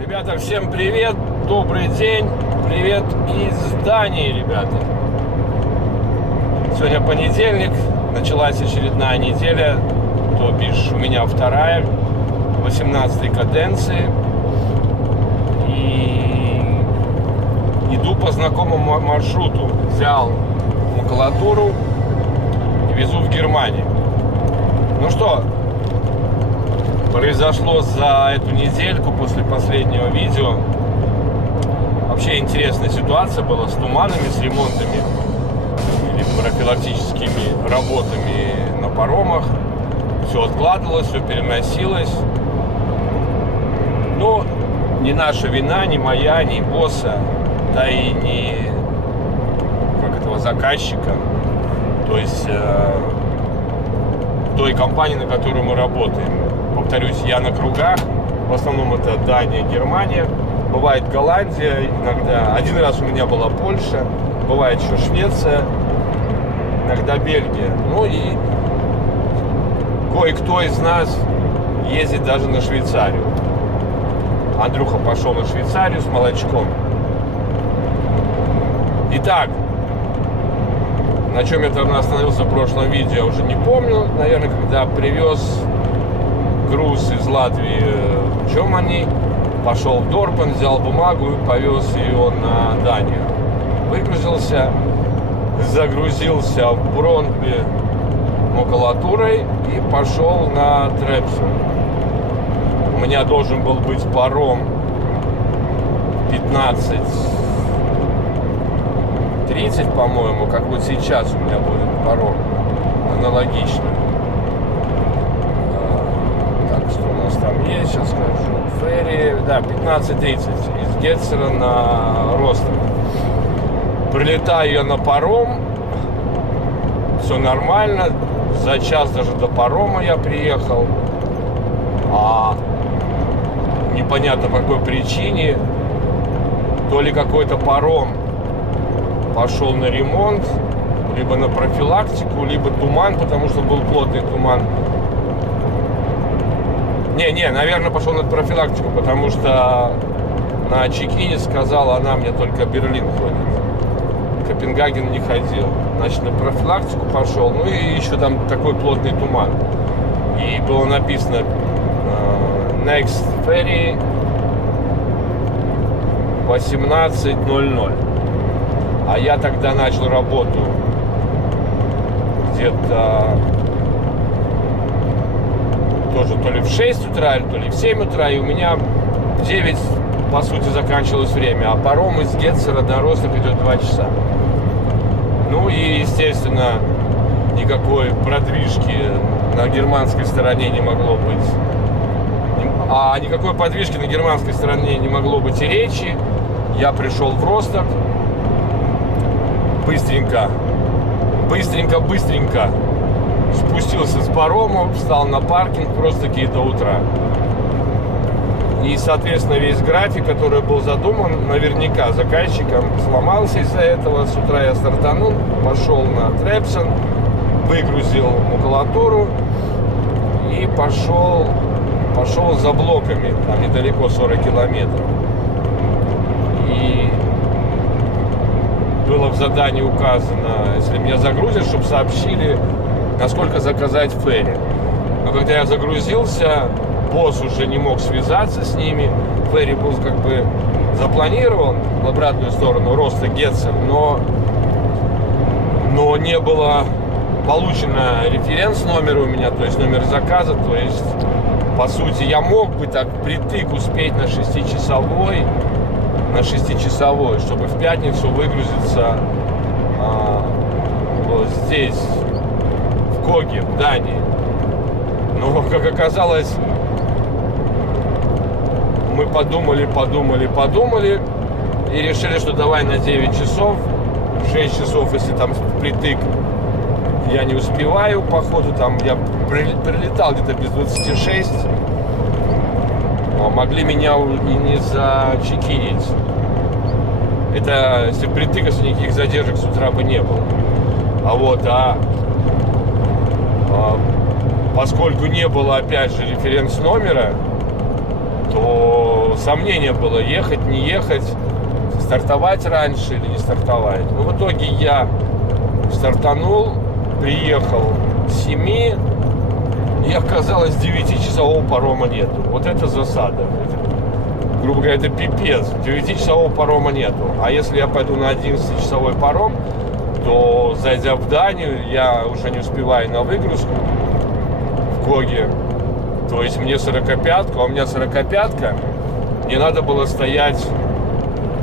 Ребята, всем привет, добрый день, привет из Дании, ребята. Сегодня понедельник, началась очередная неделя, то бишь у меня вторая, 18-й каденции. И иду по знакомому маршруту, взял макулатуру и везу в Германию. Ну что произошло за эту недельку после последнего видео? Вообще интересная ситуация была с туманами, с ремонтами или профилактическими работами на паромах. Все откладывалось, все переносилось. Но не наша вина, не моя, не босса, да и не этого заказчика. То есть той компании, на которую мы работаем. Повторюсь, я на кругах. В основном это Дания, Германия. Бывает Голландия иногда. Один раз у меня была Польша. Бывает еще Швеция. Иногда Бельгия. Ну и кое-кто из нас ездит даже на Швейцарию. Андрюха пошел на Швейцарию с молочком. Итак, на чем я там остановился в прошлом видео, я уже не помню. Наверное, когда привез груз из Латвии в Чомани, пошел в Дорпен, взял бумагу и повез ее на Данию. Выгрузился, загрузился в Бронби макулатурой и пошел на Трепсен. У меня должен был быть паром 15:30, по-моему, как вот сейчас у меня будет паром, аналогично. Что у нас там есть, сейчас скажу. Ферри, да, 15:30 из Гетцера на Ростов. Прилетаю я на паром, все нормально, за час даже до парома я приехал, а непонятно по какой причине, то ли какой-то паром пошел на ремонт, либо на профилактику, либо туман, потому что был плотный туман. Не, наверное, пошел на профилактику, потому что на чекине сказала она мне только Берлин ходит. Копенгаген не ходил. Значит, на профилактику пошел. Ну и еще там такой плотный туман. И было написано Next Ferry 18:00. А я тогда начал работу где-то тоже то ли в 6 утра, то ли в 7 утра, и у меня в 9, по сути, заканчивалось время, а паром из Гетцера до Ростова идет 2 часа. Ну и, естественно, никакой продвижки на германской стороне не могло быть. А никакой подвижки на германской стороне не могло быть и речи. Я пришел в Ростов, быстренько спустился с парома, встал на паркинг просто-таки до утра. И, соответственно, весь график, который был задуман, наверняка заказчиком, сломался из-за этого. С утра я стартанул, пошел на Трепсен, выгрузил макулатуру и пошел за блоками, там недалеко 40 километров. И было в задании указано, если меня загрузят, чтобы сообщили, насколько заказать ферри. Но когда я загрузился, босс уже не мог связаться с ними. Ферри был как бы запланирован в обратную сторону Роста Гетцер, но не было получено референс номера у меня, то есть номер заказа. То есть, по сути, я мог бы так впритык успеть на 6-часовой, чтобы в пятницу выгрузиться вот здесь, в Коге, в Дании. Но, как оказалось, мы подумали и решили, что давай на 9 часов, 6 часов, если там впритык я не успеваю, походу там я прилетал где-то без 26, могли меня и не зачекинить. Это если впритык, если никаких задержек с утра бы не было. Поскольку не было, опять же, референс номера, то сомнение было, ехать, не ехать, стартовать раньше или не стартовать. Но в итоге я стартанул, приехал с 7, и оказалось 9-часового парома нету. Вот это засада. Грубо говоря, это пипец. 9-часового парома нету. А если я пойду на 11-часовой паром, то, зайдя в Данию, я уже не успеваю на выгрузку в Гоге. То есть мне 45-ка, а у меня 45-ка, мне надо было стоять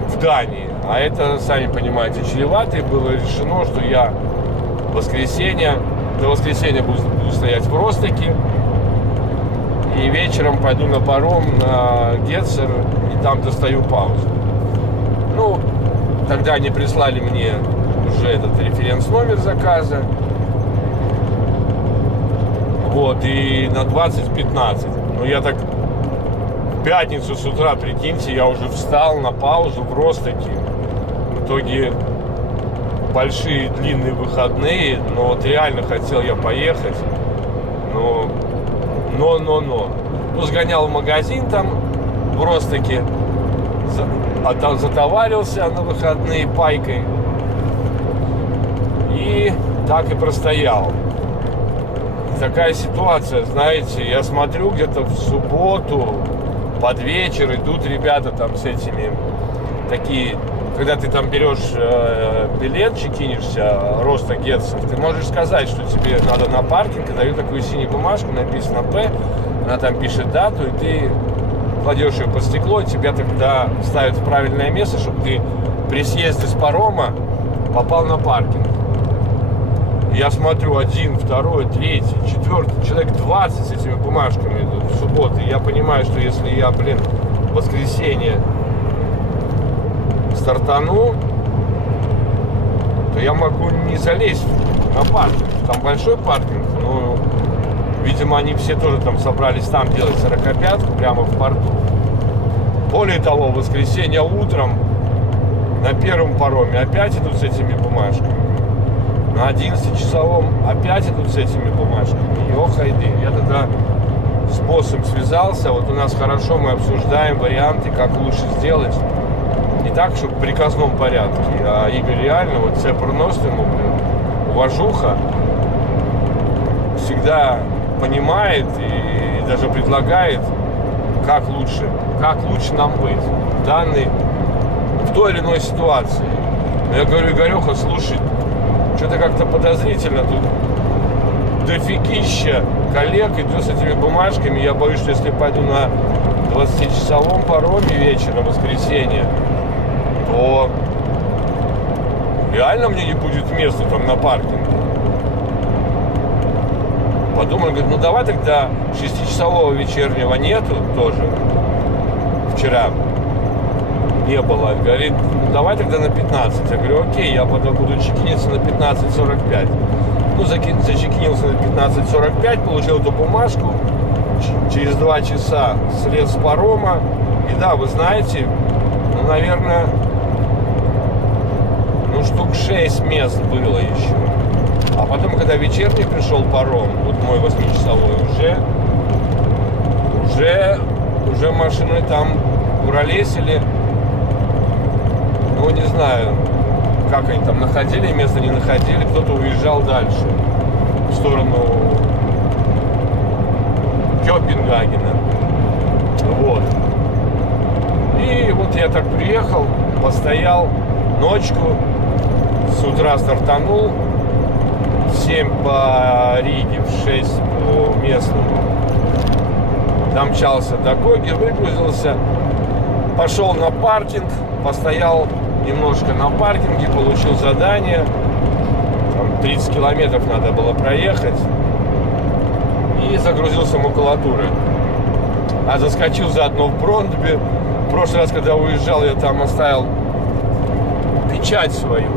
в Дании. А это, сами понимаете, чревато. И было решено, что я до воскресенья буду стоять в Ростоке. И вечером пойду на паром на Гетцер и там достаю паузу. Ну, тогда они прислали мне уже этот референс-номер заказа. Вот, и на 20:15. Ну, я так в пятницу с утра, прикиньте, я уже встал на паузу в Ростоке. В итоге большие длинные выходные, но вот реально хотел я поехать. Но. Ну, сгонял в магазин там в Ростоке, затоварился на выходные пайкой. И так и простоял. Такая ситуация, знаете, я смотрю, где-то в субботу под вечер идут ребята там с этими, такие, когда ты там берешь билетчик, кинешься, Роста Гетцер, ты можешь сказать, что тебе надо на паркинг, и дают такую синюю бумажку, написано П, она там пишет дату, и ты кладешь ее под стекло, и тебя тогда ставят в правильное место, чтобы ты при съезде с парома попал на паркинг. Я смотрю, 1, 2, 3, 4, человек 20 с этими бумажками идут в субботу. И я понимаю, что если я, в воскресенье стартану, то я могу не залезть на паркинг. Там большой паркинг, но, видимо, они все тоже там собрались там делать 45-ку прямо в порту. Более того, в воскресенье утром на первом пароме опять идут с этими бумажками. На 11-часовом опять идут с этими бумажками. Ё-хайды. Я тогда с боссом связался. Вот у нас хорошо, мы обсуждаем варианты, как лучше сделать. Не так, чтобы в приказном порядке, а Игорь реально, вот це приносит ему, уважуха, всегда понимает и даже предлагает, как лучше нам быть в той или иной ситуации. Но я говорю, Игорёха, слушай, что-то как-то подозрительно тут дофигища коллег идет с этими бумажками. Я боюсь, что если пойду на 20-часовом пароме вечером, в воскресенье, то реально мне не будет места там на паркинге. Подумал, говорит, ну давай тогда 6-часового вечернего нету тоже. Вчера не было. Говорит, ну давай тогда на 15. Я говорю, окей, я потом буду чекиниться на 15:45. Ну, зачекинился на 15:45, получил эту бумажку. Через 2 часа слез с парома. И да, вы знаете, ну, наверное, штук 6 мест было еще. А потом, когда вечерний пришел паром, вот мой 8-часовой, уже машины там уролесили. Ну, не знаю, как они там находили, место не находили, кто-то уезжал дальше, в сторону Кёпенгагена. Вот. И вот я так приехал, постоял ночку, с утра стартанул, в 7 по Риге, в 6 по местному. Домчался до Гоги, выгрузился, пошел на паркинг, постоял немножко на паркинге, получил задание. Там 30 километров надо было проехать. И загрузился макулатурой. А заскочил заодно в Бронтби. В прошлый раз, когда уезжал, я там оставил печать свою.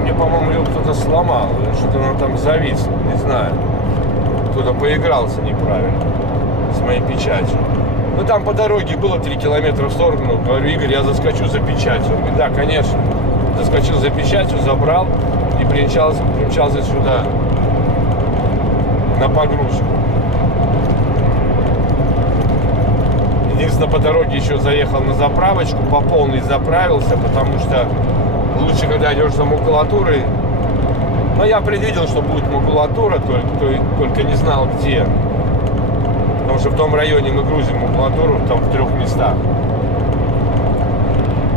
Мне, по-моему, ее кто-то сломал. Что-то она там зависла, не знаю. Кто-то поигрался неправильно с моей печатью. Ну, там по дороге было 3 километра в сторону. Говорю, Игорь, я заскочу за печатью. Он говорит, да, конечно. Заскочил за печатью, забрал и примчался сюда на погрузку. Единственное, по дороге еще заехал на заправочку, по полной заправился, потому что лучше, когда идешь за макулатурой. Но я предвидел, что будет макулатура, только не знал где. Потому что в том районе мы грузим макулатуру, там в 3 местах.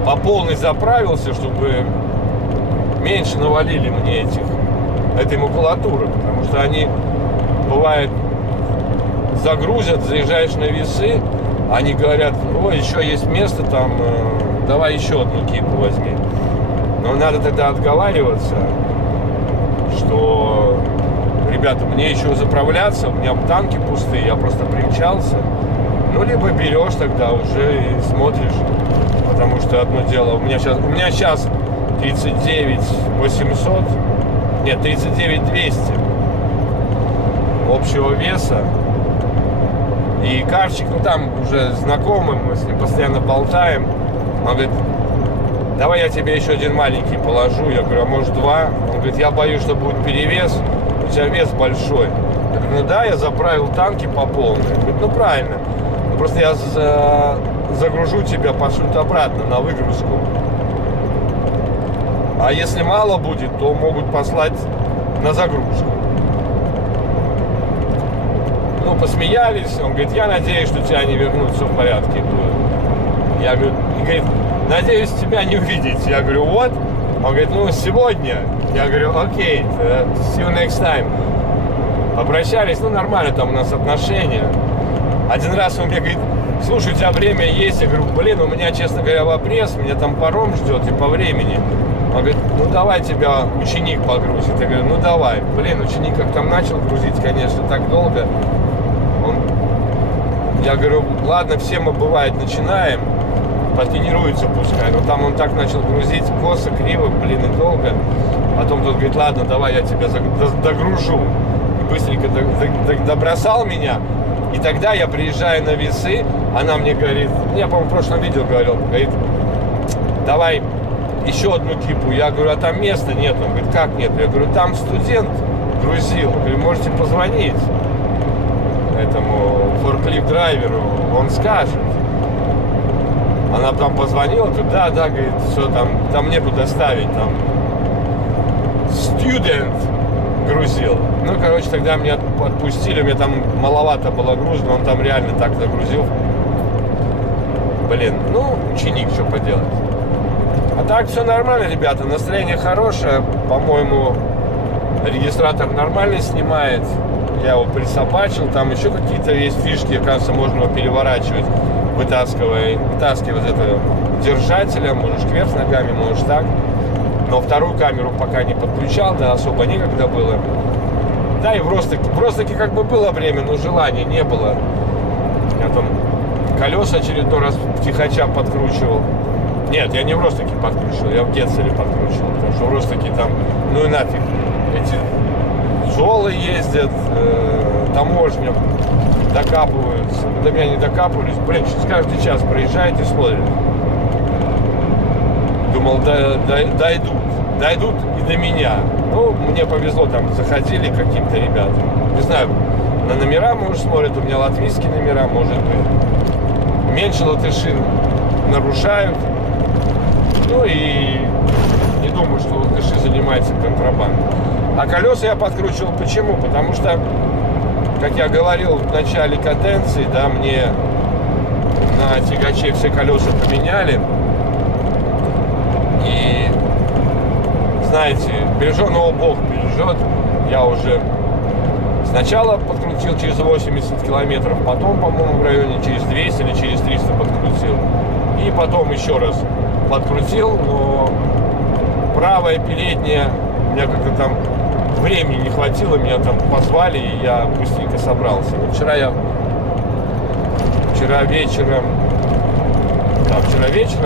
По полной заправился, чтобы меньше навалили мне этой макулатуры. Потому что они, бывает, загрузят, заезжаешь на весы, они говорят: ой, еще есть место там, давай еще одну кипу возьми. Но надо тогда отговариваться, что, ребята, мне еще заправляться, у меня танки пустые, я просто примчался. Ну, либо берешь тогда уже и смотришь, потому что одно дело, у меня сейчас 39 800, нет, 39 200 общего веса. И Карчик, ну там уже знакомый, мы с ним постоянно болтаем. Он говорит: давай я тебе еще один маленький положу. Я говорю: а может 2? Он говорит: я боюсь, что будет перевес, у тебя вес большой. Я говорю: ну да, я заправил танки по полной. Он говорит: ну правильно, просто я загружу тебя, пошлют обратно на выгрузку. А если мало будет, то могут послать на загрузку. Ну, посмеялись. Он говорит: я надеюсь, что тебя не вернут, все в порядке будет. Я говорю, и говорит: надеюсь тебя не увидеть. Я говорю: вот. Он говорит: ну, сегодня. Я говорю: окей, see you next time. Попрощались, ну, нормально там у нас отношения. Один раз он мне говорит: слушай, у тебя время есть? Я говорю: блин, у меня, честно говоря, в обрез, меня там паром ждет и по времени. Он говорит: ну, давай тебя ученик погрузит. Я говорю: ну, давай. Блин, ученик как там начал грузить, конечно, так долго. Я говорю: ладно, все мы, бывает, начинаем, потренируется пускай. Но там он так начал грузить, косо, криво, блин, и долго. Потом тот говорит: ладно, давай я тебя догружу. И быстренько добросал меня. И тогда я приезжаю на весы, она мне говорит, я, по-моему, в прошлом видео говорил, говорит: давай еще одну кипу. Я говорю: а там места нет? Он говорит: как нет? Я говорю: там студент грузил. Я говорю: можете позвонить этому форклифт-драйверу, он скажет. Она там позвонила, говорит: да, говорит, все, там некуда ставить, там студент грузил. Ну, короче, тогда меня отпустили, мне там маловато было груза, но он там реально так загрузил. Блин, ну, ученик, что поделать. А так все нормально, ребята, настроение хорошее, по-моему, регистратор нормально снимает. Я его присобачил, там еще какие-то есть фишки, оказывается, можно его переворачивать, вытаскивая из этого держателя, можешь кверх ногами, можешь так. Но вторую камеру пока не подключал, да, особо некогда было. Да, и в Ростоке как бы было время, но желания не было. Я там колеса очередной раз втихача подкручивал. Нет, я не в Ростоке подкручивал, я в Гетцеле подкручивал, потому что в Ростоке там, ну и нафиг, эти золы ездят, таможня докапываются, до меня не докапывались. Блин, через каждый час проезжает и смотрит. Думал, дойдут и до меня. Ну, мне повезло, там заходили каким-то ребятам. Не знаю, на номера, может, смотрят, у меня латвийские номера, может быть. Меньше латыши нарушают. Ну и не думаю, что латыши занимаются контрабандой. А колеса я подкручивал почему? Потому что, как я говорил в начале каденции, да, мне на тягаче все колеса поменяли. И, знаете, береженого Бог бережет. Я уже сначала подкрутил через 80 километров, потом, по-моему, в районе через 200 или через 300 подкрутил. И потом еще раз подкрутил, но правая передняя, у меня как-то там времени не хватило, меня там позвали, и я быстренько собрался. Вот вчера вечером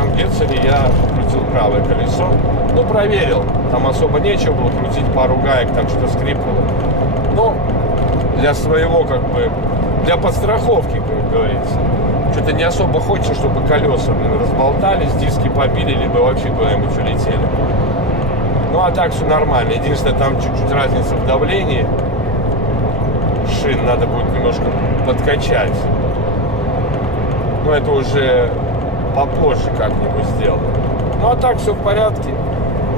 в Гетцеле я крутил правое колесо. Ну, проверил. Там особо нечего было крутить, пару гаек, там что-то скрипнуло. Но для своего, как бы, для подстраховки, как говорится. Что-то не особо хочется, чтобы колеса, разболтались, диски побили, либо вообще куда-нибудь улетели. Ну, а так все нормально. Единственное, там чуть-чуть разница в давлении. Шин надо будет немножко подкачать. Но это уже попозже как-нибудь сделаю. Ну а так все в порядке.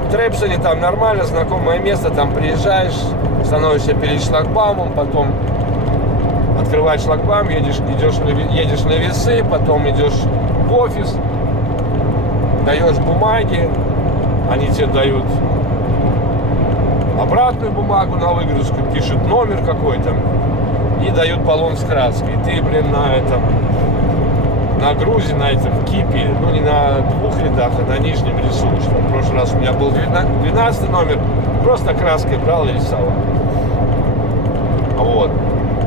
В Трепсоне там нормально, знакомое место, там приезжаешь, становишься перед шлагбаумом, потом открываешь шлагбаум, едешь на весы, потом идешь в офис, даешь бумаги, они тебе дают обратную бумагу на выгрузку, пишут номер какой-то и дают баллон с краской. И ты, на грузе, на этом кипе, ну не на 2 рядах, а на нижнем рисуешь. В прошлый раз у меня был 12 номер, просто краской брал и рисовал. Вот.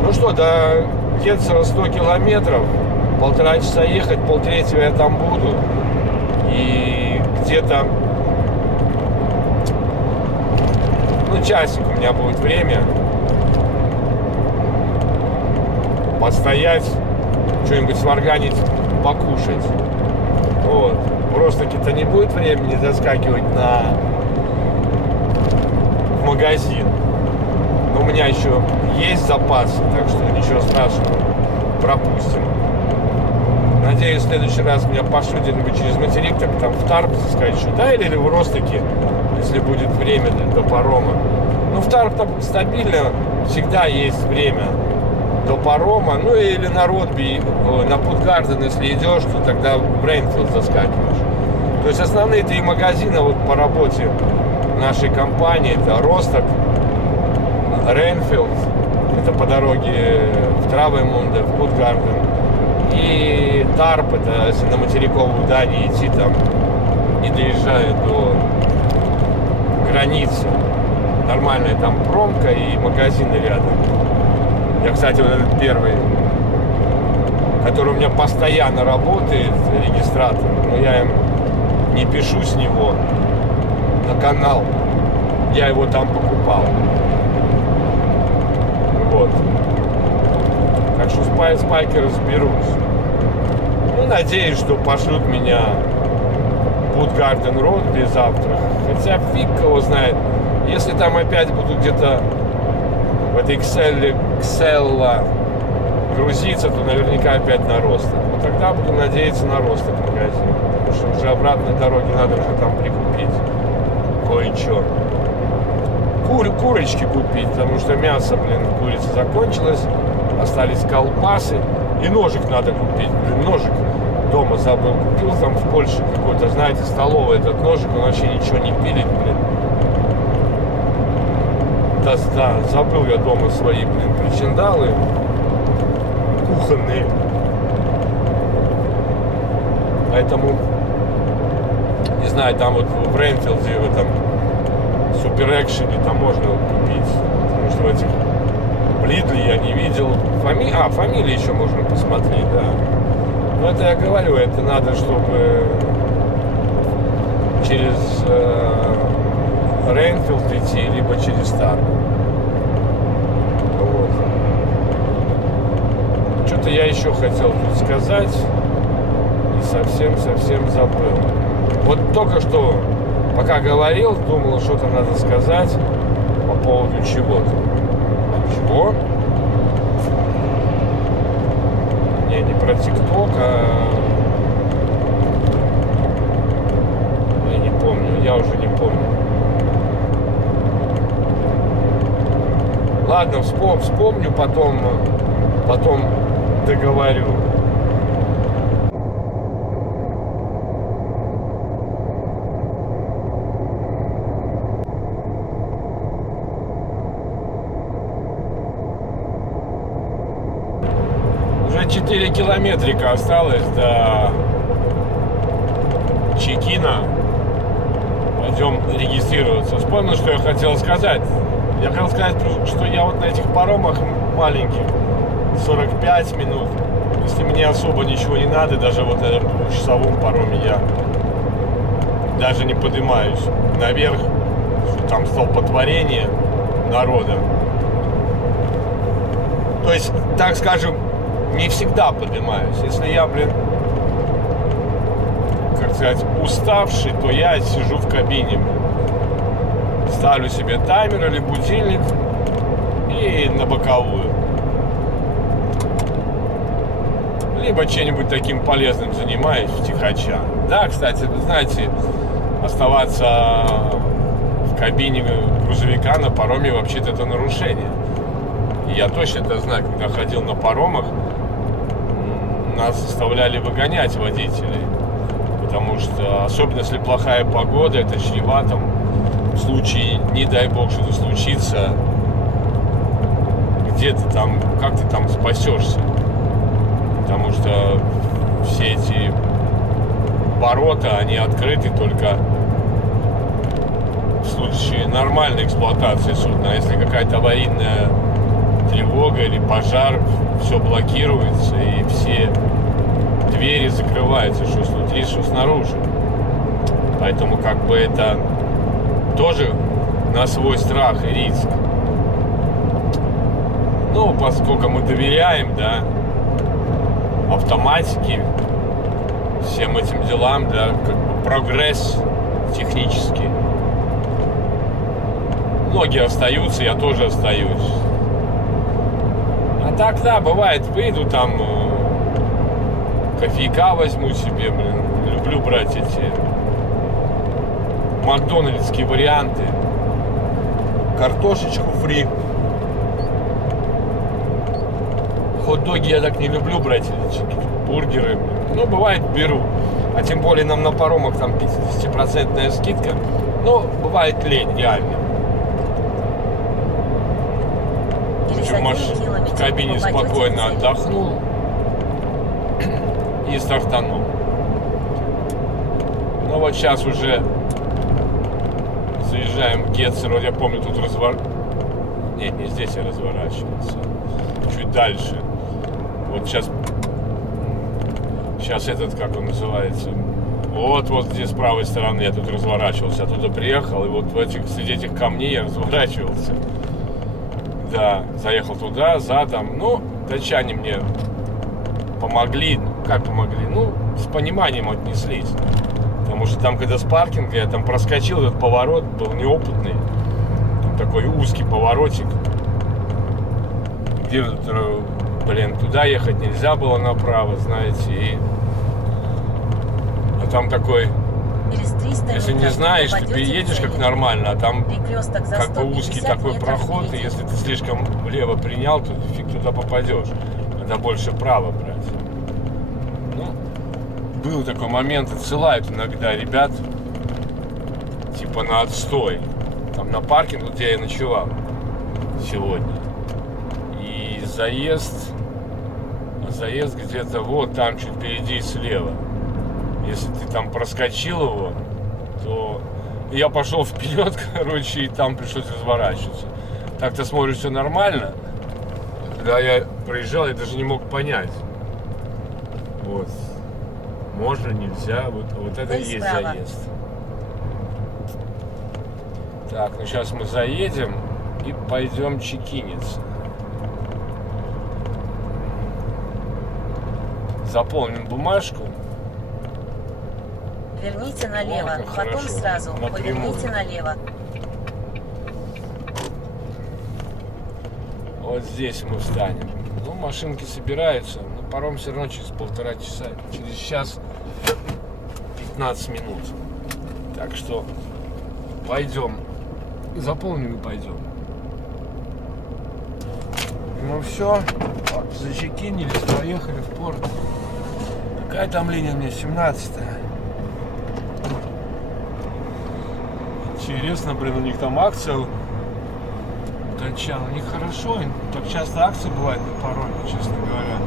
Ну что, до Кетцера 100 километров, 1,5 часа ехать, 2:30 я там буду. И где-то, часик у меня будет время постоять, что-нибудь сварганить, покушать. Вот. Просто-таки-то не будет времени заскакивать в магазин. Но у меня еще есть запасы, так что ничего страшного, пропустим. Надеюсь, в следующий раз меня пошлют где-нибудь через материк, так там в Тарп заскочу, да, или в Ростоке, если будет время до парома. Ну, в Тарп там стабильно, всегда есть время до парома, ну, или на Ротби, на Путгарден, если идешь, то тогда в Рейнфилд заскакиваешь. То есть основные 3 магазина вот по работе нашей компании, это Росток, Рейнфилд, это по дороге в Травемунде, в Путгарден, и Тарп, это если на материковую Данию идти там и доезжаю до границы. Нормальная там промка и магазины рядом. Я, кстати, вот этот первый, который у меня постоянно работает, регистратор, но я им не пишу с него на канал. Я его там покупал. Вот. Так что с Пайкой разберусь. Ну, надеюсь, что пошлют меня Путгарден Ротби завтра. Хотя фиг его знает. Если там опять будут где-то в этой Excel грузиться, то наверняка опять на Росток. Но тогда буду надеяться на Росток магазин. Потому что уже обратной дороге надо уже там прикупить кое-что. Курочки купить, потому что мясо, курица закончилась. Остались колбасы. И ножик надо купить. Ножик дома забыл. Купил там в Польше какой-то, знаете, столовый этот ножик. Он вообще ничего не пилит, Да, забыл я дома свои, причиндалы кухонные. Поэтому, не знаю, там вот в Рейнфилде, в этом Супер-экшене там можно купить. Потому что в этих в Лидле я не видел. Фамилии еще можно посмотреть, да. Но это я говорю, это надо, чтобы через Рейнфилд идти, либо через Тарп. Вот. Что-то я еще хотел тут сказать и совсем забыл. Вот только что, пока говорил, думал, что-то надо сказать по поводу чего-то. Чего? Не про ТикТок, я не помню, я уже не помню. Ладно, вспомню, потом договорю. Уже 4 километрика осталось до Чекина. Пойдем регистрироваться. Вспомнил, что я хотел сказать. Я хотел сказать, что я вот на этих паромах маленьких 45 минут. Если мне особо ничего не надо, даже вот на этом 2-часовом пароме я даже не поднимаюсь наверх, что там столпотворение народа. То есть, так скажем, не всегда поднимаюсь. Если я, как сказать, уставший, то я сижу в кабине. Ставлю себе таймер или будильник и на боковую. либо чем-нибудь таким полезным занимаюсь втихача. Да, кстати, вы знаете, оставаться в кабине грузовика на пароме вообще-то это нарушение. И я точно это знаю, когда ходил на паромах, нас заставляли выгонять водителей. Потому что, особенно если плохая погода, это чревато. В случае, не дай бог, что-то случится, где ты там, как ты там спасешься? Потому что все эти ворота, они открыты только в случае нормальной эксплуатации судна. А если какая-то аварийная тревога или пожар, все блокируется и все двери закрываются, что снутри, что снаружи. Поэтому как бы это тоже на свой страх и риск. Ну, поскольку мы доверяем, да, автоматике, всем этим делам, да, как бы прогресс технический. Многие остаются, я тоже остаюсь. А так, да, бывает, выйду там, кофейка возьму себе, блин, люблю брать эти макдональдские варианты, картошечку фри. Хот-доги я так не люблю брать, бургеры, ну, бывает, беру. А тем более нам на паромах там 50% скидка, но бывает лень, реально. В кабине спокойно отдохнул и стартанул. Ну вот сейчас уже заезжаем в Гетцер. Я помню, тут Нет, не здесь я разворачивался. Чуть дальше. Вот сейчас этот, как он называется, вот здесь с правой стороны я тут разворачивался. Оттуда приехал, и вот среди этих камней я разворачивался. Да, заехал туда, задом. Ну, датчане мне помогли. Как помогли? Ну, с пониманием отнеслись. Потому что там, когда с паркинга, я там проскочил этот поворот, был неопытный. Там такой узкий поворотик. Где, блин, туда ехать нельзя было направо, знаете. А там такой... Если не знаешь, ты едешь как нормально, а там как бы узкий такой проход, и если ты слишком влево принял, то фиг туда попадешь. Надо больше вправо брать. Ну, был такой момент, отсылают иногда ребят, типа на отстой. Там на паркинг, где я ночевал сегодня. И заезд где-то вот там чуть впереди слева. Если ты там проскочил его, то я пошел вперед, короче, и там пришлось разворачиваться. Так-то смотришь, все нормально. Когда я проезжал, я даже не мог понять. Вот. Можно, нельзя. Вот это и есть заезд. Так, ну сейчас мы заедем и пойдем чекиниться. Заполним бумажку. Верните налево, О, потом хорошо. сразу поверните налево. Вот здесь мы встанем. Ну, машинки собираются, но паром все равно через 1,5 часа. Через час 15 минут. Так что пойдем. Заполним и пойдем. Ну все, зачекинились, поехали в порт. Какая там линия у меня? 17-я. Интересно, блин, у них там акция у датчан. У них хорошо, так часто акции бывают на пароме, честно говоря.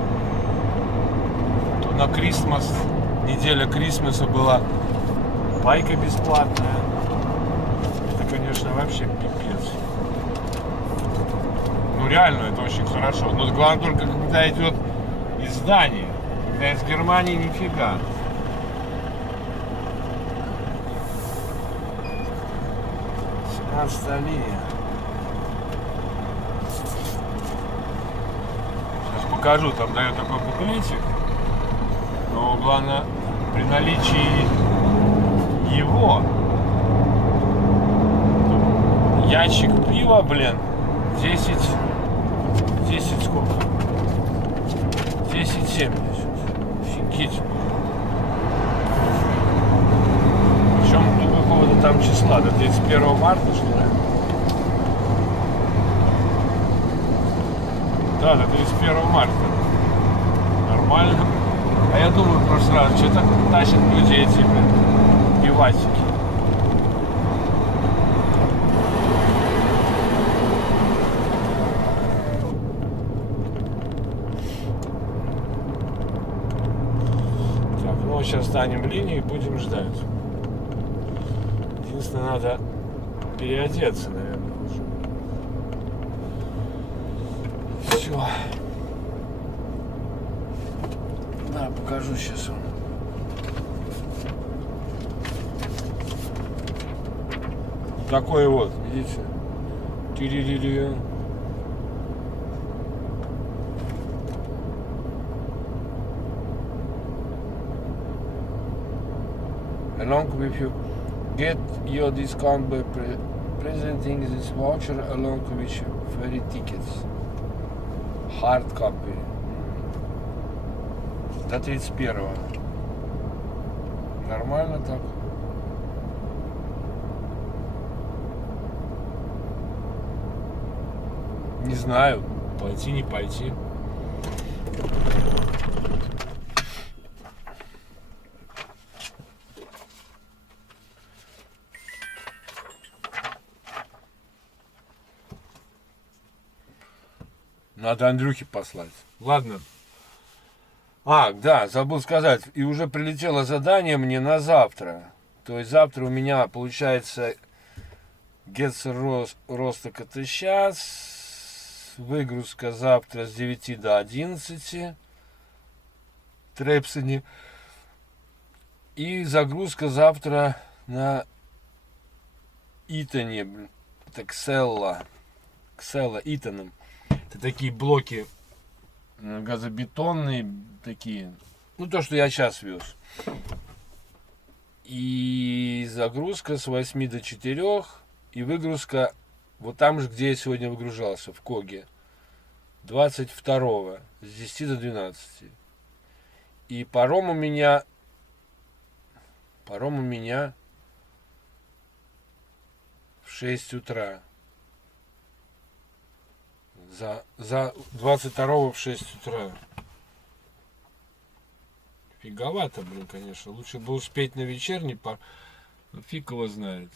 То на Крисмас, неделя Крисмаса была байка бесплатная. Это, конечно, вообще пипец. Ну реально, это очень хорошо. Но главное только, когда идет из Дании. Когда из Германии, нифига. Линия. Сейчас покажу, там дает такой буклетик. Но главное, при наличии его ящик пива, блин, 10 сколько? 10,70. Кить. Причем до какого-то там числа, до 31 марта, что ли? Да, до 31 марта. Нормально. А я думаю, в прошлый раз, что так тащат люди эти, блин, пивасики. Так, ну сейчас станем в линию и будем ждать. Единственное, надо переодеться, наверное, уже. Все. Да, покажу сейчас вам. Такой вот, видите? Тиририририн. Along with you, get your discount by presenting this voucher along with ferry tickets. Hard copy. До 31-го. Нормально так? Не знаю, пойти, не пойти. Надо Андрюхе послать. Ладно. Да, забыл сказать. И уже прилетело задание мне на завтра. То есть завтра у меня получается Гетцер Росток это сейчас. Выгрузка завтра с 9 до 11. Трепсоне. И загрузка завтра на Итоне. Это Кселла, Итоном. Это такие блоки газобетонные такие. Ну, то, что я сейчас вез. И загрузка с 8 до 4. И выгрузка вот там же, где я сегодня выгружался, в Коге. 22 с 10 до 12. И паром у меня в 6 утра. За 22 в 6 утра. Фиговато, блин, конечно. Лучше бы успеть на вечерний пар. Но фиг его знает.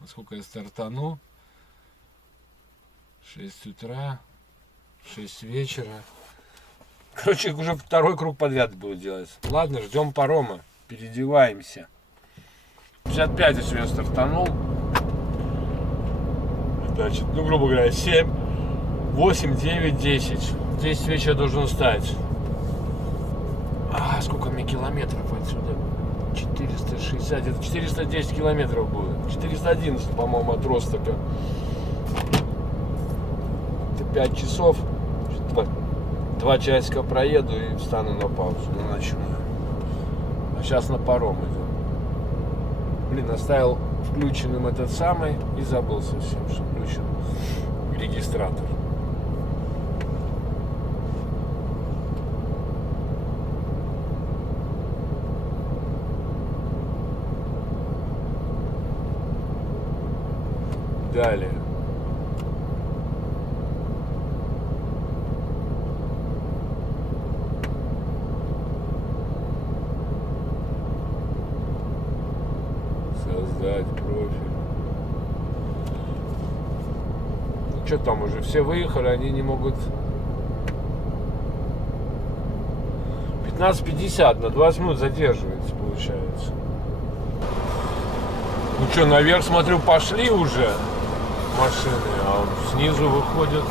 Насколько я стартану. 6 утра. 6 вечера. Короче, уже второй круг подряд буду делать. Ладно, ждем парома. Переодеваемся. 55 я сегодня стартанул. Значит, ну, грубо говоря, 7, 8, 9, 10. В 10 вечера должен встать. Сколько мне километров отсюда? 460, где-то 410 километров будет. 411, по-моему, от Ростока. Это 5 часов. 2 часика проеду и встану на паузу, на ночную. А сейчас на паром иду. Блин, оставил включенным этот самый и забыл совсем, что включен регистратор. Далее. Создать профиль. Ну что там уже, все выехали, они не могут. 15:50, на 20 минут задерживается, получается. Ну что, наверх, смотрю, пошли уже машины, а вот снизу выходят.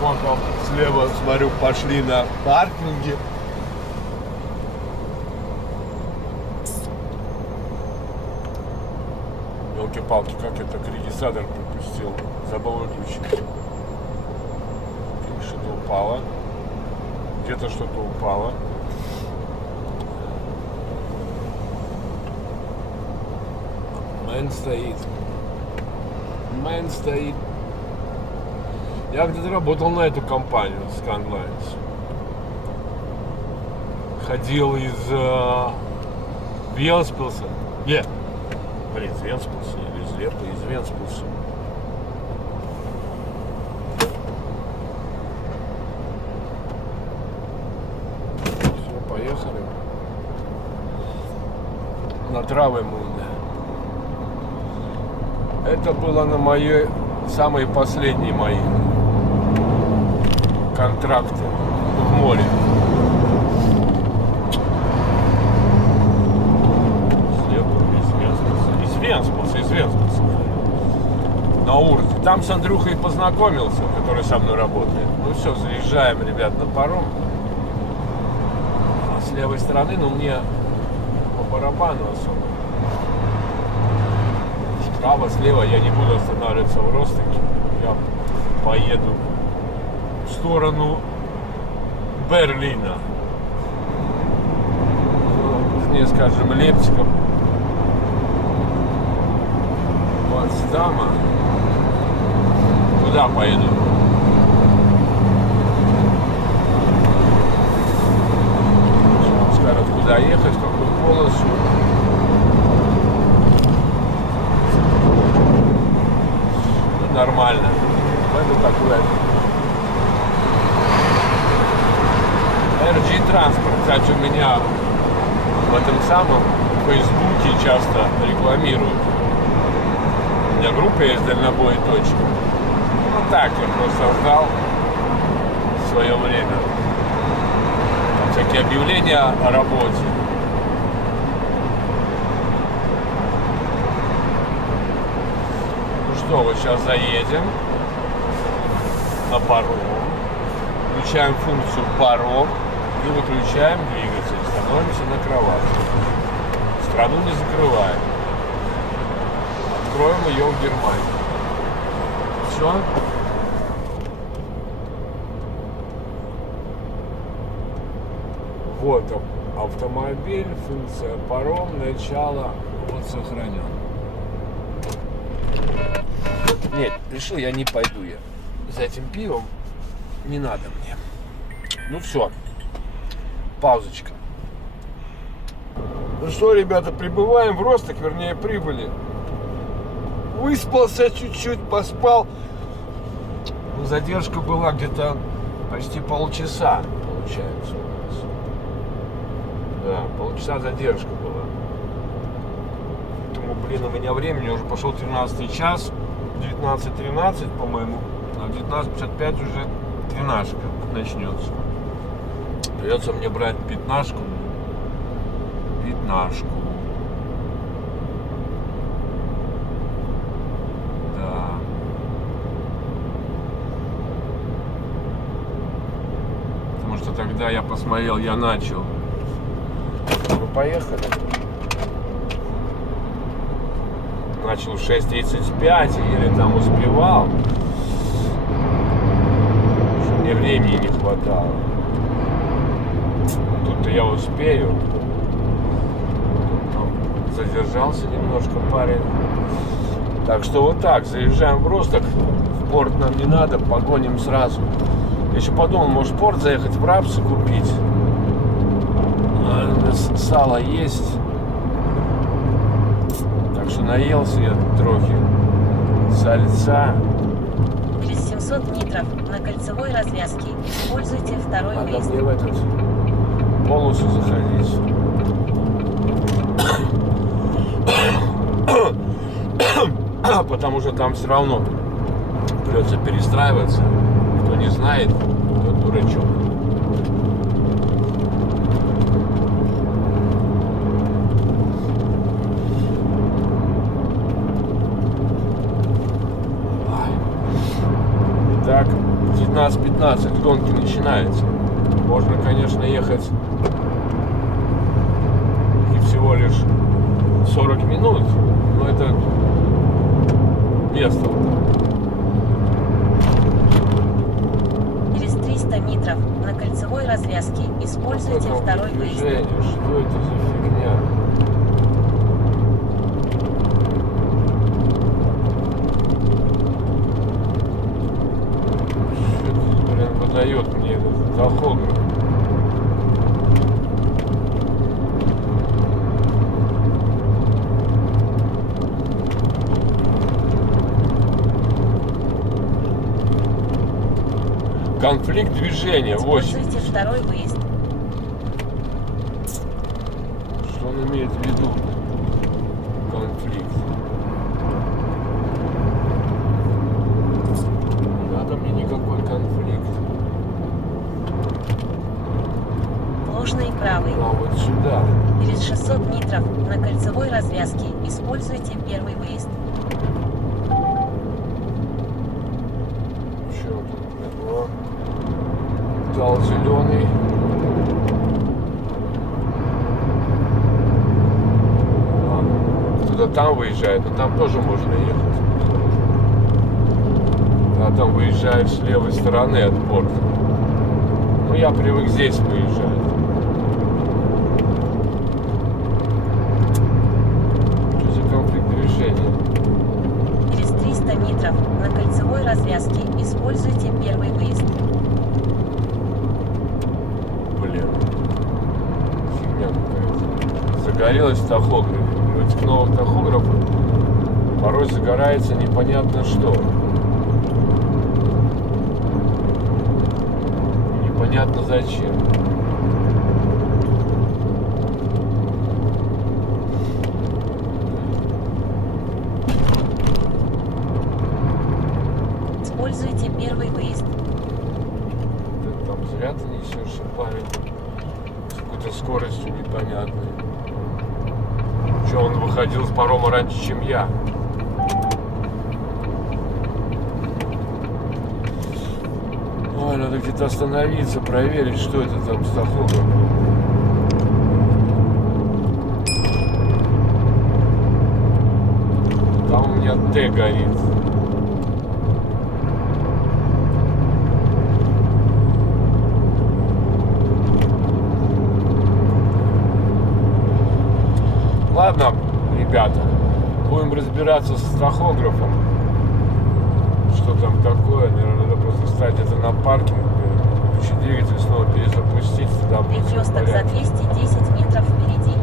Вон там слева, смотрю, пошли на паркинге. Елки-палки, как это регистратор пропустил. Забыл выключить. Что-то упало. Где-то что-то упало. Мэн стоит. Я где-то работал на эту компанию, Scanlines. ходил из Венспилса. Нет, блин, из Венспилса или из Лепа, из Венспилса. Все, поехали. На Травемунде. Это было на моей самые последние мои контракты в море. Из Венспилса. На Урте. Там с Андрюхой познакомился, который со мной работает. Ну все, заезжаем, ребят, на паром. С левой стороны, но мне по барабану особо. Справа, слева я не буду останавливаться в Ростоке. Я поеду в сторону Берлина. Не скажем, Лейпцига. Потсдама. Куда поеду? Сейчас скажут, куда ехать, в какую полосу. Ну, нормально. Это такое. RG транспорт, кстати, у меня в этом самом Фейсбуке часто рекламируют. У меня группа есть «Дальнобой. Точка». Ну так, я просто ждал в свое время. Там всякие объявления о работе. Ну что, вот сейчас заедем на паром. Включаем функцию паром и выключаем двигатель. Становимся на кровать. Страну не закрываем. Откроем ее в Германии. Все. Вот автомобиль, функция паром, начало. Вот сохранен. Нет, решил я не пойду я за этим пивом. Не надо мне. Ну все. Паузочка. Ну что, ребята, прибываем в Росток, вернее, прибыли. Выспался чуть-чуть, поспал. Ну, задержка была где-то почти полчаса, получается, у нас. Да, полчаса задержка была. Поэтому, блин, у меня времени уже пошел 13 час. 19:13, по-моему. А в 19:55 уже тринашка начнется. Придется мне брать пятнашку. Да. Потому что тогда я посмотрел, я начал. Ну, поехали. Начал в 6:35 или там успевал. Что мне времени не хватало. Тут-то я успею. Задержался немножко парень. Так что вот так, заезжаем в Росток. В порт нам не надо, погоним сразу. Я еще подумал, может в порт заехать, в Рапсы купить. Сало есть. Так что наелся я трохи сальца. Через 700 метров на кольцевой развязке используйте второй Надо выезд. мне в этот полосу заходить. Потому что там все равно придется перестраиваться. Кто не знает, тот дурачок. Итак, 19:15 гонки начинается. Можно, конечно, ехать и всего лишь 40 минут, но это место. Через 300 метров на кольцевой развязке используйте Что второй выезд. движение? Что это за фигня? Что это, блин, выдает мне этот тахограф? Конфликт движения 8. Используйте второй выезд. Что он имеет в виду? Конфликт. Не надо мне никакой конфликт. Ложный правый. А вот сюда. Через 600 метров на кольцевой развязке используйте первый выезд. Еще тут дал зеленый. Кто-то там выезжает, но там тоже можно ехать. А там выезжает с левой стороны от порта. Ну я привык здесь выезжать. Что за конфликт движения? Через 300 метров на кольцевой развязке используйте первый выезд. Блин. Фигня какая-то. Загорелась тахограф. У этих новых тахографов порой загорается непонятно что. Непонятно зачем. Используйте первый выезд. Ты там зря ты несешься, парень. С какой-то скоростью непонятной. Че, он выходил с парома раньше, чем я. Ой, надо где-то остановиться, проверить, что это там с тахографом. Там у меня Т горит. Ладно, ребята, будем разбираться с тахографом. Что там такое? Наверное, надо просто ставить это на паркинг, включить двигатель, снова перезапустить, тогда будет всё в Перекресток за порядке. 210 метров впереди.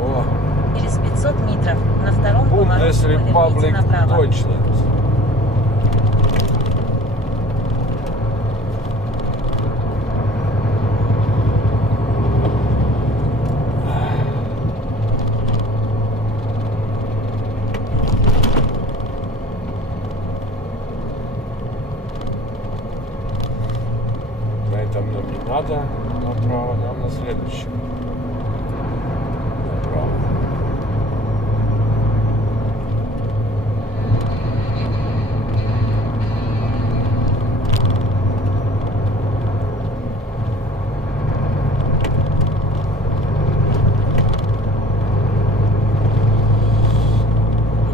О, Через 500 метров на втором Bundes повороте поверните Republic направо. Deutschland. На этом нам не надо направо, нам на следующем. Направо.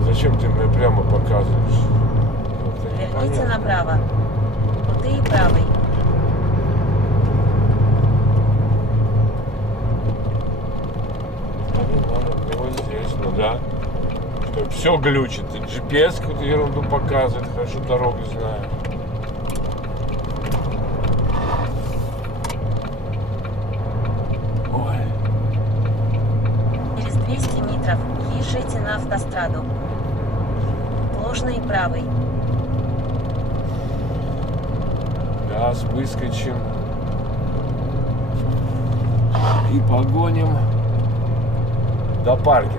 Зачем ты мне прямо показываешь? Это Верните непонятно. направо. Крутые правый. Вот здесь, ну да. Все глючит. И GPS какую-то ерунду показывает, хорошо дорогу знаю. Ой. Через 200 метров езжайте на автостраду. Ложный правый. Газ выскочим. И погоним до паркинга.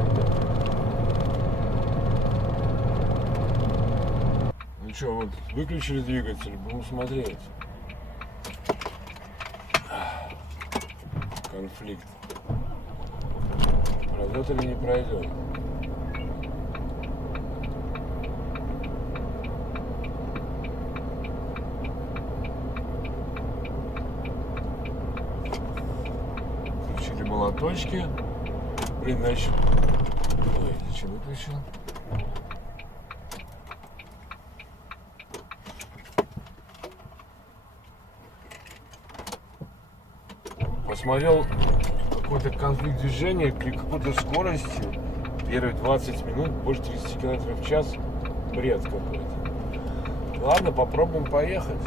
Ну что, вот выключили двигатель, будем смотреть. Конфликт. Пройдет или не пройдет? Включили молоточки. Блин, значит... Ой, зачем выключил? Посмотрел какой-то конфликт движения при какой-то скорости. Первые 20 минут больше 30 км в час. Бред какой-то. Ладно, попробуем поехать.